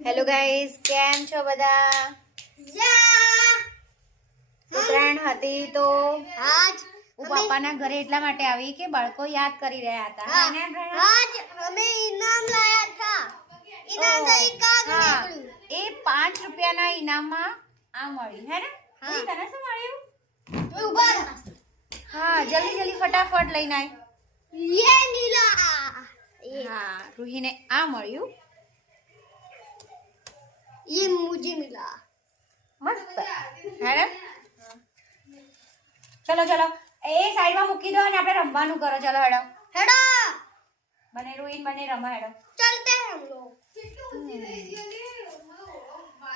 Hello guys કેમ છો બધા? ઉત્તરાયણ હતી તો આજ હું પાપાના ઘરે એટલા માટે આવી કે બાળકો યાદ કરી રહ્યા હતા? આજ અમે ઇનામ લાયા હતા. ઇનામ તો કાગ નીકળ્યું એ પાંચ રૂપિયાના ઇનામમાં આ મળ્યું હે ને. તને શું મળ્યું? ઊભા રહો. હા જલ્દી જલ્દી ફટાફટ લઈને આય. યે નીલા હા રૂહીને આ મળ્યું. ये मुझे मिला મસ્ત હે ને ચલો ચલો એ સાઈડમાં મૂકી દો અને આપણે રમવાનું કરો ચલો હેડો हेडो બને રૂહીન બને રમા હેડો चलते हैं हम लोग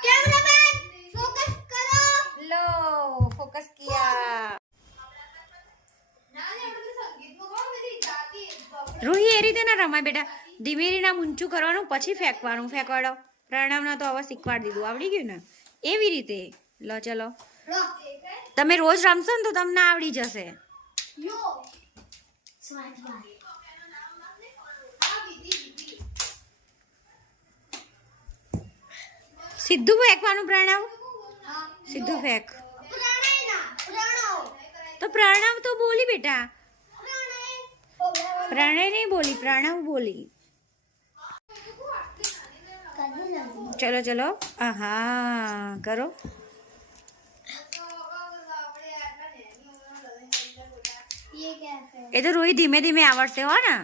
कैमरामैन फोकस करो લો ફોકસ કિયા રૂહી એ રીતે ના રમાય બેટા ધીમે ધીમે આમ ઊંચું કરવાનું પછી ફેંકવાનું ફેંકવાડો પ્રણવના તો હવે શીખવાડી દીધું. આવડી ગયું ને? એવી રીતે. લો ચલો. તમે રોજ રમશો ને તો તમને આવડી જશે. સીધું ફેંકવાનું પ્રણવ સીધું ફેંક તો પ્રણવ. તો બોલી બેટા. પ્રણય. નહીં બોલી પ્રણવ બોલી. ચલો ચલો. હા કરો. એ તો રોહિત ધીમે ધીમે આવડશે, હો ને.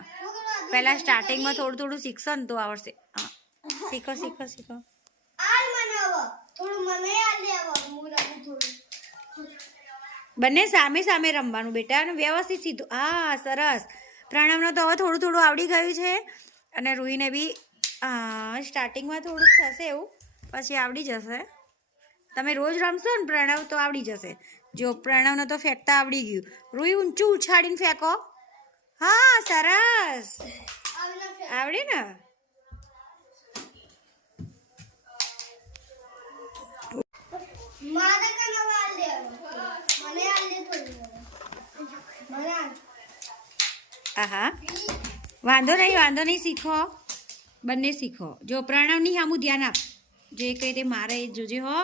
પહેલા સ્ટાર્ટિંગમાં થોડું થોડું શીખશો ને તો આવડશે. શીખો શીખો શીખો. બંને સામે સામે રમવાનું બેટા. અને વ્યવસ્થિત સીધું. હા, સરસ. પ્રણામનો તો હવે થોડું થોડું આવડી ગયું છે. અને રૂહીને બી સ્ટાર્ટિંગમાં થોડુંક થશે એવું પછી આવડી જશે. તમે રોજ રમશો ને પ્રણવ તો આવડી જશે. જો પ્રણવને તો ફેંકતા આવડી ગયું. રૂઈ ઊંચું ઉછાડીને ફેંકો. હા સરસ. આવડે ને. આહા. વાંધો નહીં વાંધો નહીં શીખો. બંને શીખો. જો પ્રણવની સામું ધ્યાન આપ. જે કંઈ તે મારે એ જોજે હો.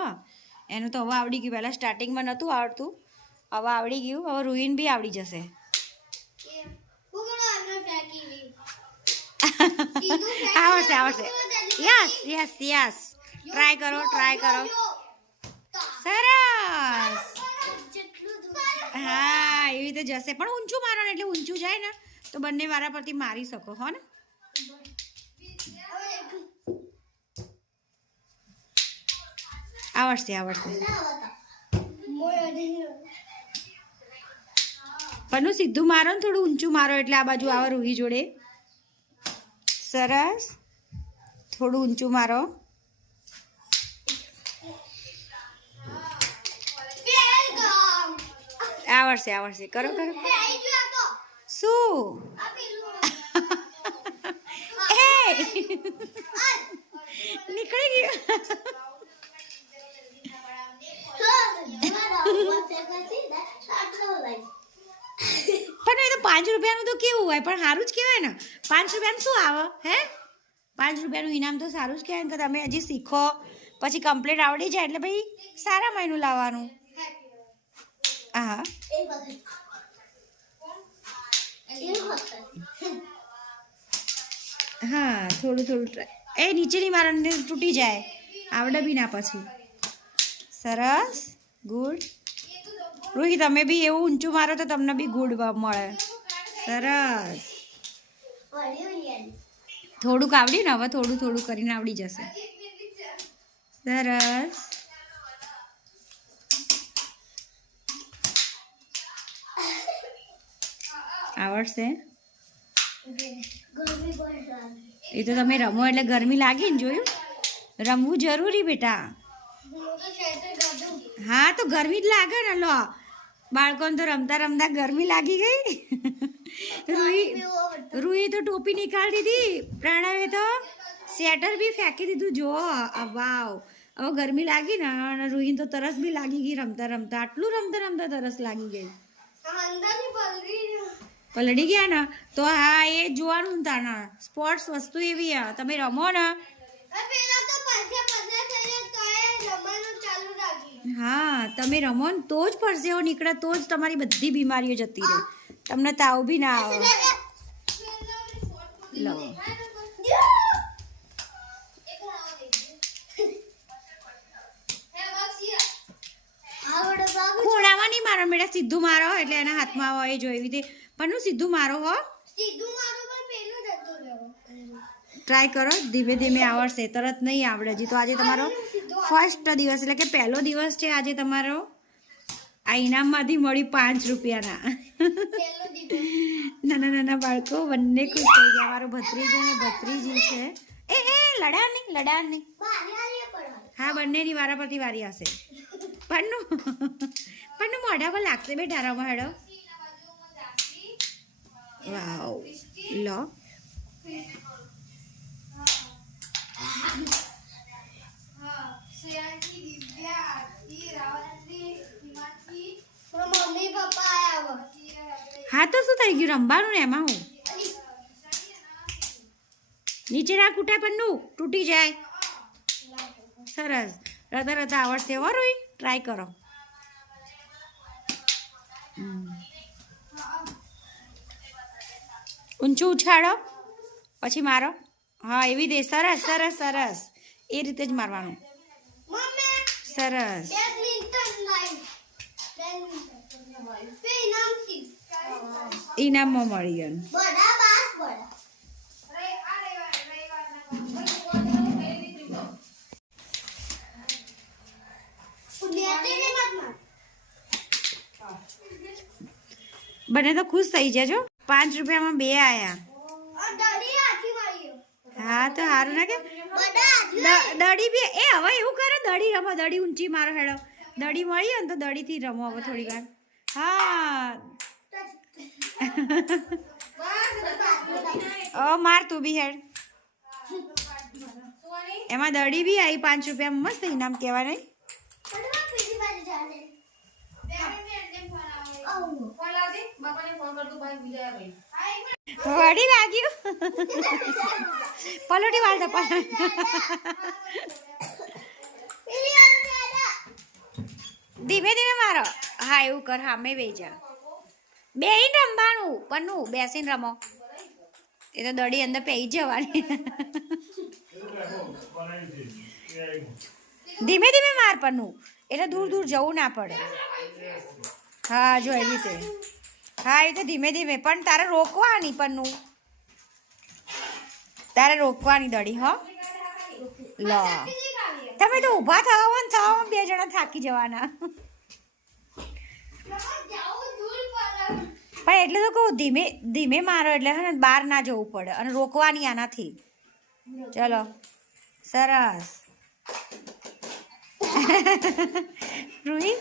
એનું તો હવે આવડી ગયું. પહેલાં સ્ટાર્ટિંગમાં નહોતું આવડતું. હવે આવડી ગયું. હવે રૂહીન બી આવડી જશે. આવડશે આવડશે યસ યસ યસ ટ્રાય કરો ટ્રાય કરો. સરસ. હા એવી રીતે જશે. પણ ઊંચું મારો ને એટલે ઊંચું જાય ને તો બંને વારા પરથી મારી શકો હો ને હવે એક આવડશે આવડશે. પણ સીધું મારો ને થોડું ઊંચું મારો એટલે આ બાજુ આવો રૂહી જોડે. સરસ. થોડું ઊંચું મારો. આવડશે આવડશે. કરો કરો. શું? નીકળી ગયું. પણ એ તો પાંચ રૂપિયાનું તો કેવું હોય? પણ સારું જ કહેવાય ને. પાંચ રૂપિયાનું શું આવે, હે? પાંચ રૂપિયાનું ઇનામ તો સારું જ કહેવાય કે તમે હજી શીખો. પછી કમ્પ્લેટ આવડી જાય એટલે ભાઈ સારા મહિનું લાવવાનું. હા હા, થોડું થોડું એ નીચેની મારા તૂટી જાય. આવડે બી ના પછી. સરસ. ગુડ. રૂહી તમે બી એવું ઊંચું મારો તો તમને બી ગુડ મળે. સરસ. થોડુંક આવડી ને હવે થોડું થોડું કરીને આવડી જશે. સરસ. આવડશે? એ તો તમે રમો એટલે ગરમી લાગી ને જોયું? રમવું જરૂરી બેટા. હા, તો ગરમી જ લાગે ને, લો. બાળકોને તો રમતા રમતા ગરમી લાગી ગઈ. રૂહી રૂહી તો ટોપી નીકાળી દીધી. પ્રણવે તો સ્વેટર બી ફેંકી દીધું. જો વાવ. હવે ગરમી લાગી ને, અને રૂહીને તો તરસ બી લાગી ગઈ રમતા રમતા. આટલું રમતા રમતા તરસ લાગી ગઈ. પલડી ગયા ને, તો હા એ જોવાનું તાના. સ્પોર્ટ્સ વસ્તુ એવી તમે રમો ને પેલા તો પછી હા તમે રમો ને તો જ પરસેવો નીકળે તો જ તમારી બધી બીમારીઓ જતી રહે. તમને તાવ બી ના આવે. લો. ખૂણામાં નહીં મારો મેળા સીધું મારો એટલે એના હાથમાં હોય એ જોઈ રીતે. પણ હું સીધું મારો હો. સીધું મારું પણ પેલું જતું રહ્યો ટ્રાય કરો. ધીમે ધીમે આવડશે. તરત નહીં આવડે હજી તો આજે તમારો ફર્સ્ટ દિવસ એટલે કે પહેલો દિવસ છે આજે તમારો. આ ઇનામમાંથી મળી પાંચ રૂપિયાના. નાના નાના બાળકો બંને ખુશ થઈ ગયા. મારો ભત્રીજો અને ભત્રીજી છે. એ એ લડા નહીં લડા નહીં હા બંનેની વારા પરથી વારી હશે પન્નુ પન્નુ મોઢા પર લાગશે બે રમા હેડો. વાવ. લો મારા મમ્મી પપ્પા આયા હા, તો શું થઈ ગયું? રમવાનું ને એમાં હું? નીચે રાખ ઉઠા નું તૂટી જાય. સરસ. રતા રતા આવડશે. હો, રોઈ. ટ્રાય કરો. ઊંચું ઉછાળો. પછી મારો. હા, એવી દે. સરસ સરસ સરસ. એ રીતે જ મારવાનું. સરસ. ઇનામમાં મળી ગયું. બંને તો ખુશ થઈ જજો. પાંચ રૂપિયામાં બે આયા. હા તો સારું ને કે દડી બી એ હવે એવું કરે દડી રમો દડી ઊંચી મારો હેડો. દડી મળી હોય ને તો દડીથી રમો હવે થોડી વાર. હા. ઓ માર તું બી હેડ. એમાં દડી બી આવી પાંચ રૂપિયા મસ્ત ઇનામ કહેવાય નહીં? વળી લાગ્યું. પલોટી વાળ તો પલોટી ધીમે ધીમે મારો હા એવું કર હા મેં બે જા બે રમવાનું પન્નું બેસીને રમો એ તો દડી અંદર પેઈ જવાની ધીમે ધીમે માર પન્નું એટલે દૂર દૂર જવું ના પડે હા જો એવી રીતે હા એ તો ધીમે ધીમે પણ તારે રોકવાની પન્નું તારે રોકવાની દડી, હો? લ. તમે તો ઊભા થવા ને થવા બે જણા થાકી જવાના. પણ એટલે તો કહું, ધીમે ધીમે મારો એટલે હે ને બહાર ના જવું પડે અને રોકવાની આનાથી. ચલો. સરસ. રૂહી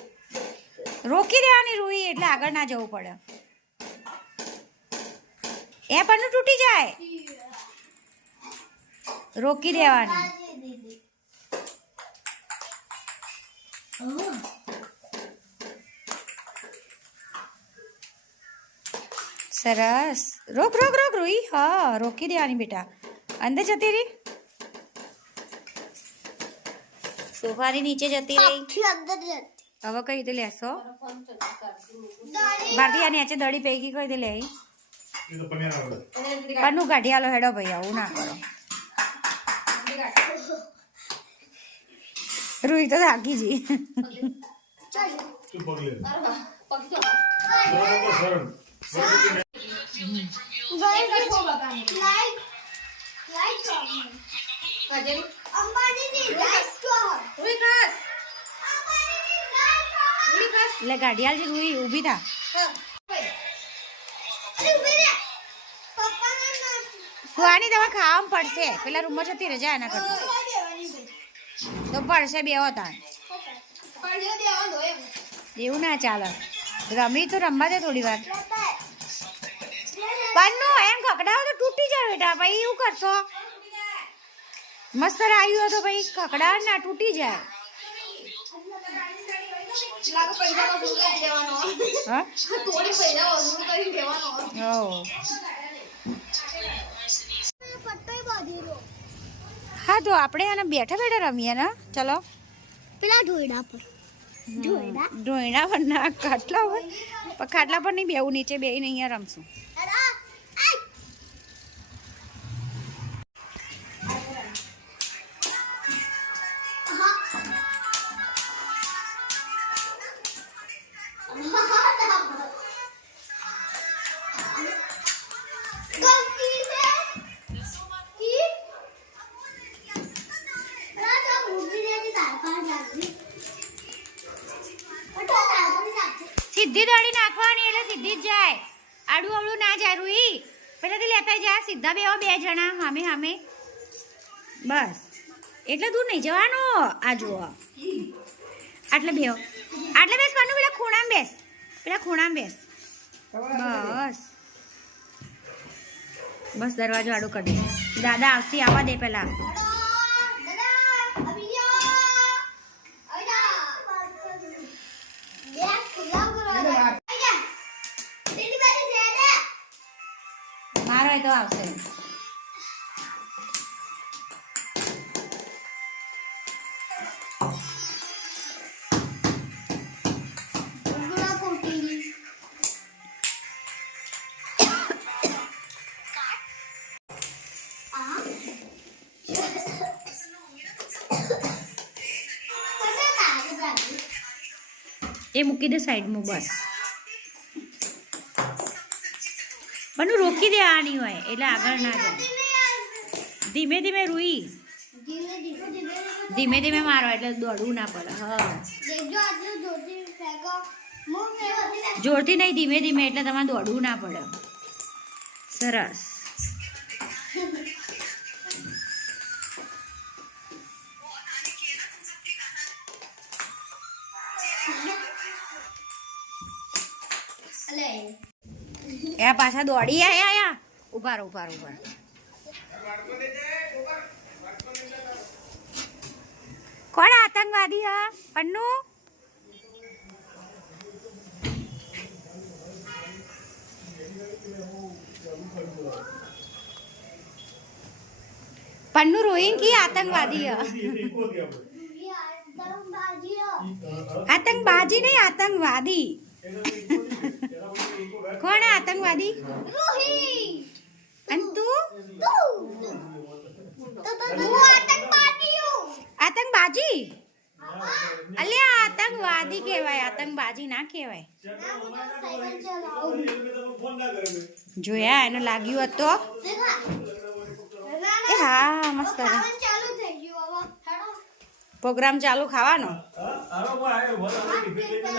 રોકી દેવાની રૂહી એટલે આગળ ના જવું પડે. એ પણ તૂટી જાય. રોકી દેવાની. સરસ. રોક રોક રોક રૂઈ. હા રોકી દેવાની બેટા. અંદર જતી રહી. સોફાની નીચે જતી રહી. હવે કઈ રીતે લેશો? ભારતી આની આચે દડી પૈકી કઈ રીતે લે પનીર કાઢી આલો હેડો ભાઈ આવું ના કરો. રૂહી તો થાકી જી ચાલો ગાડિયાલ જે રૂઈ શરણ લાઈટ સુવાની દવા ખાવામાં પડશે. પેલા રૂમમાં જતી રજા એના કરતા. તો પડશે બે એમ એવું ના ચાલે. રમી તો રમવા દે થોડી વાર. પન્નો એમ ખકડાવો તો તૂટી જાય બેટા. ભાઈ એવું કરશો? મસ્ત આવ્યું તો ભાઈ ખકડાવ ના તૂટી જાય. હા? હા તો આપણે આને બેઠા બેઠા રમીએ ને. ચલો. પેલા ઢોયડા પર. ઢોયડા. પર ના ખાટલા પર ખાટલા પર નહીં બેવું નીચે બેહીને અહીંયા રમશું. આડું અવળું ના જાય રૂઈ. પહેલાંથી લેતા જા, સીધા બેવો બે જણા સામે સામે બસ. એટલે દૂર નહીં જવાનું. આ જુઓ. આટલે બેહો. આટલે બેસ, પાનું, પેલા ખૂણામાં બેસ. પેલા ખૂણામાં બેસ. બસ. બસ, દરવાજો આડું કરી દે. દાદા આવતી આવવા દે પેલા તો આવશે. એ મૂકી દે સાઈડમાં બસ. બનું રોકી દેવાની હોય, એટલે આગળ ના જાય. ધીમે ધીમે રૂઈ. ધીમે ધીમે મારો, એટલે દોડવું ના પડે, હા. જોરથી નહીં, ધીમે ધીમે, એટલે તમારે દોડવું ના પડે. સરસ. એ પાછા દોડી આયા આયા. ઊભા રહો ઊભા રહો, ઊભા કોણ આતંકવાદી હા? પન્નુ? પન્નુ રોઈન કી આતંકવાદી હા? આતંકબાજી નહીં, આતંકવાદી. કોણ આતંકવાદી અને તું? આતંકબાજી અલ્યા આતંકવાદી કહેવાય આતંકબાજી ના કહેવાય. જોયા એને લાગ્યું હતો. એ હા મસ્ત છે. ચાલુ થઈ ગયું હવે. હેડો. પ્રોગ્રામ ચાલુ ખાવાનો.